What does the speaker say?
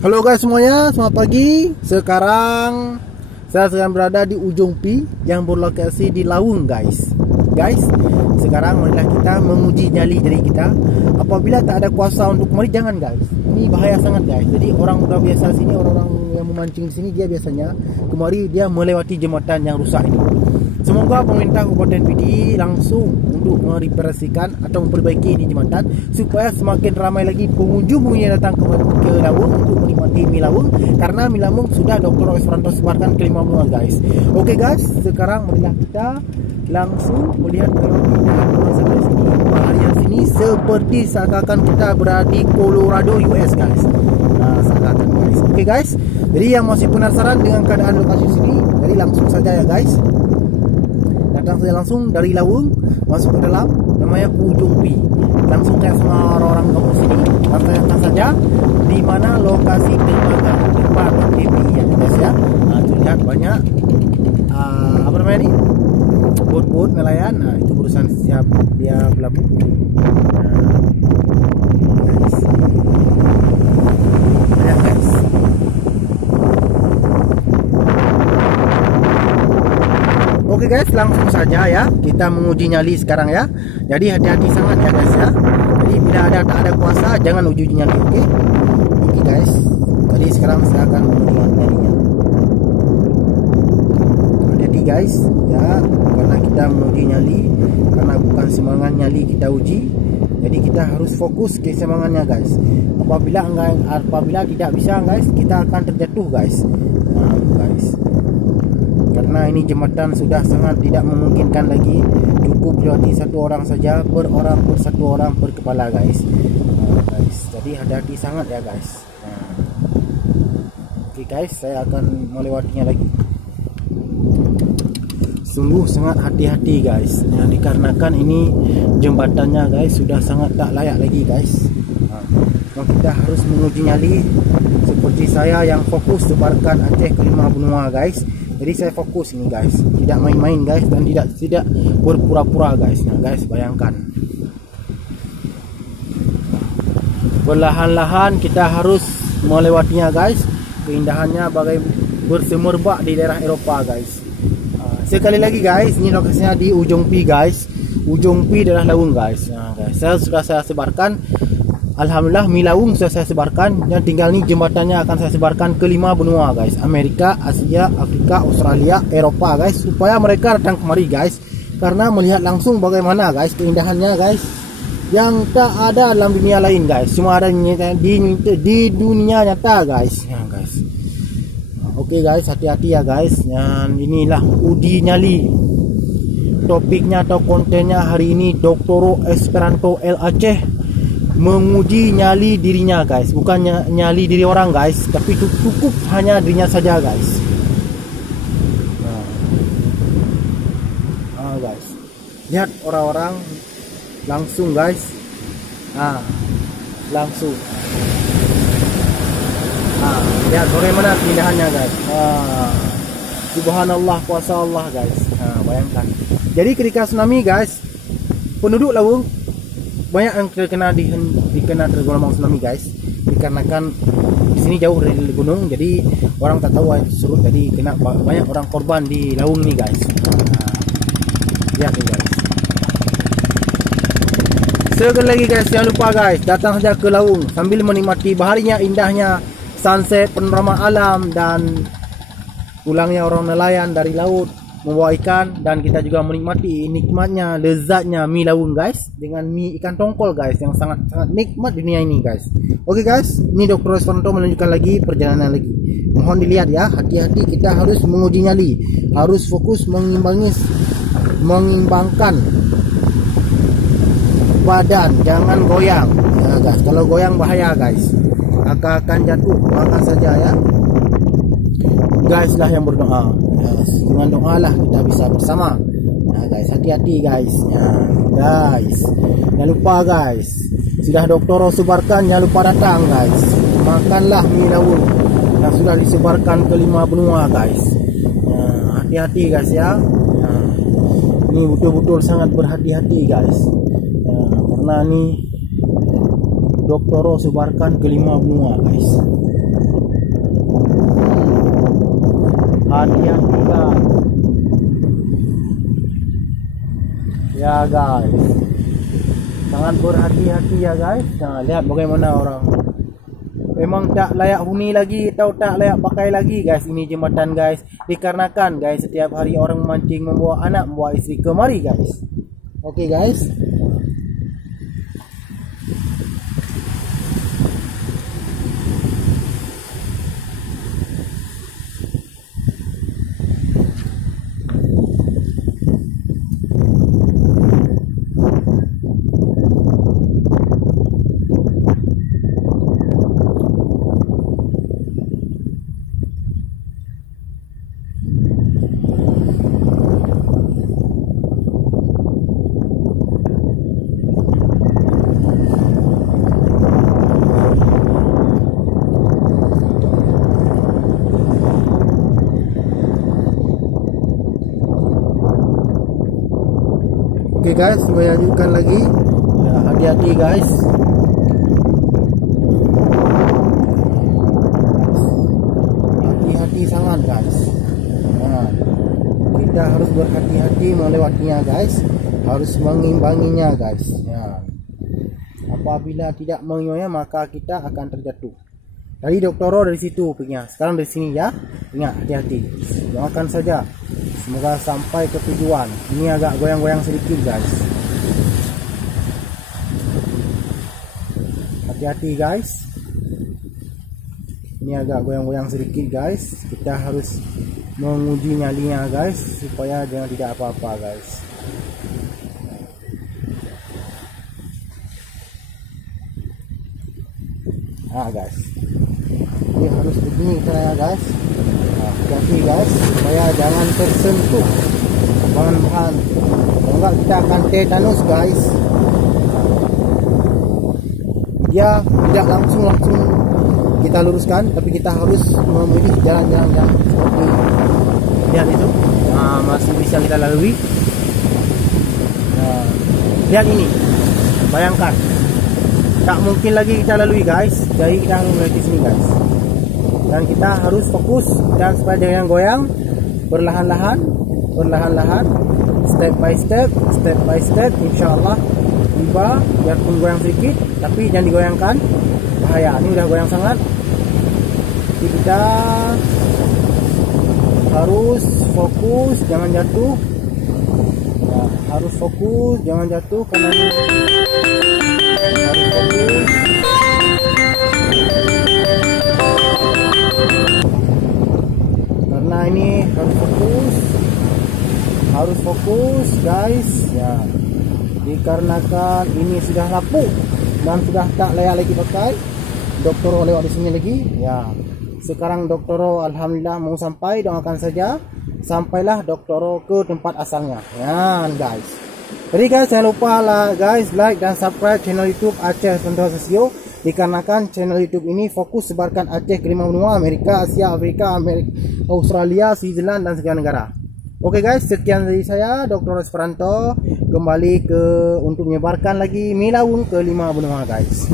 Halo guys semuanya, selamat pagi. Sekarang saya sedang berada di ujung Pi yang berlokasi di Lawung guys. Guys, sekarang marilah kita menguji nyali diri kita. Apabila tak ada kuasa untuk kemari, jangan guys. Ini bahaya sangat guys. Jadi orang udah biasa sini, orang-orang yang memancing di sini, dia biasanya kemari dia melewati jembatan yang rusak ini. Semoga pemerintah Kabupaten Pidi langsung untuk mereparasikan atau memperbaiki ini jembatan supaya semakin ramai lagi pengunjung yang datang ke Lawung untuk menikmati mie Lawung, karena mie Lawung sudah Dr. Esperanto sebarkan ke 5 bulan guys. Oke guys, sekarang marilah kita langsung melihat keindahan orang sampai sini. Bahagian sini seperti seakan kita berada di Colorado US guys. Nah, seakan guys. Oke guys, jadi yang masih penasaran dengan keadaan lokasi sini, jadi langsung saja ya guys. Datang saja langsung dari Lawung masuk ke dalam, namanya Ujung Pi. Langsung tanya sama orang-orang kampung sini, tanyakan saja di mana lokasi dermaga depan TV ya guys ya. Nah, lihat banyak apa namanya ini, bot-bot nelayan. Nah, itu urusan siap dia berlabuh. Nah, guys. Oke guys, langsung saja ya kita menguji nyali sekarang ya. Jadi hati-hati sangat ya guys ya. Jadi bila tak ada kuasa, jangan uji nyali, oke? Oke guys. Jadi sekarang saya akan menguji nyalinya. Hati-hati guys ya, karena kita menguji nyali, karena bukan semangat nyali kita uji. Jadi kita harus fokus ke semangatnya guys. Apabila tidak bisa guys, kita akan terjatuh guys. Nah guys, karena ini jembatan sudah sangat tidak memungkinkan lagi, cukup dilewati satu orang saja, per satu orang per kepala guys. Guys, jadi hati-hati sangat ya guys. Oke guys, saya akan melewatinya lagi. Sungguh sangat hati-hati guys. Dikarenakan ini jembatannya guys sudah sangat tak layak lagi guys. Kita harus menguji nyali seperti saya yang fokus sebarkan Aceh ke 5 benua guys. Jadi saya fokus ini guys, tidak main-main guys, dan tidak berpura-pura guys. Nah guys, bayangkan perlahan-lahan kita harus melewatinya guys. Keindahannya bagai bersemerbak di daerah Eropa guys. Sekali lagi guys, ini lokasinya di Ujung Pi guys. Ujung Pi daerah Lawung guys. Nah guys, saya sebarkan. Alhamdulillah mie Lawung sudah saya sebarkan, dan tinggal nih jembatannya akan saya sebarkan ke 5 benua guys. Amerika, Asia, Afrika, Australia, Eropa guys, supaya mereka datang kemari guys, karena melihat langsung bagaimana guys keindahannya guys, yang tak ada dalam dunia lain guys, cuma ada di dunia nyata guys. Ya guys. Oke guys, hati-hati ya guys. Dan inilah uji nyali. Topiknya atau kontennya hari ini Dr. Esperanto El Aceh menguji nyali dirinya guys, bukan nyali diri orang guys, tapi cukup hanya dirinya saja guys. Nah, guys, lihat orang-orang langsung guys. Langsung. Lihat bagaimana keindahannya guys. Subhanallah, kuasa Allah guys. Bayangkan. Jadi ketika tsunami guys, penduduk Lawung banyak yang dikena gelombang tsunami guys, dikarenakan di sini jauh dari gunung, jadi orang tak tahu air surut, jadi kena banyak orang korban di Lawung nih guys. Lihat nih guys. Sekali lagi guys, jangan lupa guys, datang saja ke Lawung sambil menikmati baharinya, indahnya sunset, panorama alam, dan pulangnya orang nelayan dari laut membawa ikan, dan kita juga menikmati nikmatnya, lezatnya mie Lawung guys, dengan mie ikan tongkol guys, yang sangat nikmat dunia ini guys. Oke guys, ini Dr. Esperanto menunjukkan lagi perjalanan lagi. Mohon dilihat ya, hati-hati, kita harus menguji nyali, harus fokus mengimbangkan badan, jangan goyang ya guys. Kalau goyang bahaya guys, akan jatuh. Maka saja ya guys lah yang berdoa. Dengan doa lah kita bisa bersama. Nah guys, hati-hati guys. Guys, jangan lupa guys, sudah Dokter sebarkan, jangan lupa datang guys. Makanlah mie Lawung yang sudah disebarkan ke 5 benua guys. Hati-hati guys ya. Ini betul-betul sangat berhati-hati guys. Karena ini Dokter sebarkan ke 5 benua guys. Hati-hati guys. Ya guys, sangat berhati-hati ya guys. Nah, lihat bagaimana orang. Memang tak layak huni lagi atau tak layak pakai lagi guys ini jembatan guys. Dikarenakan guys setiap hari orang memancing membawa anak, membawa isteri kemari guys. Oke guys. Oke guys, saya lanjutkan lagi. Ya, hati-hati guys. Hati-hati sangat guys. Nah, kita harus berhati-hati melewatinya guys. Harus mengimbanginya guys. Ya. Apabila tidak mengimbanginya maka kita akan terjatuh. Tadi Doktoro dari situ punya. Sekarang dari sini ya. Ingat, hati-hati. Doakan saja. Semoga sampai ke tujuan. Ini agak goyang-goyang sedikit guys. Hati-hati guys. Ini agak goyang-goyang sedikit guys. Kita harus menguji nyalinya guys supaya jangan tidak apa-apa guys. Nah guys, ini harus begini caranya guys. Hati-hati guys supaya jangan tersentuh bahan-bahan, kalau enggak kita akan tetanus guys. Dia tidak langsung kita luruskan, tapi kita harus memilih jalan-jalan seperti lihat itu. Masih bisa kita lalui. Lihat ini, bayangkan tak mungkin lagi kita lalui guys, jadi kita harus mulai di sini guys. Dan kita harus fokus dan supaya jangan goyang, perlahan-lahan, step by step, insyaallah tiba. Biarpun goyang sedikit, tapi jangan digoyangkan, bahaya. Ini udah goyang sangat. Jadi kita harus fokus, jangan jatuh. Ya, harus fokus, jangan jatuh karena harus fokus. Karena ini harus fokus guys ya, dikarenakan ini sudah lapuk dan sudah tak layak lagi pakai. Doktoro lewat di sini lagi ya. Sekarang Doktoro alhamdulillah mau sampai, doakan saja sampailah Doktoro ke tempat asalnya ya guys. Jadi guys jangan lupa lah guys like dan subscribe channel YouTube Aceh Sentosa Sio, dikarenakan channel YouTube ini fokus sebarkan Aceh ke 5 benua, Amerika, Asia, Afrika, Australia, Switzerland dan segala negara. Oke guys, sekian dari saya Dr. Esperanto, kembali ke untuk menyebarkan lagi Milawung ke 5 benua guys.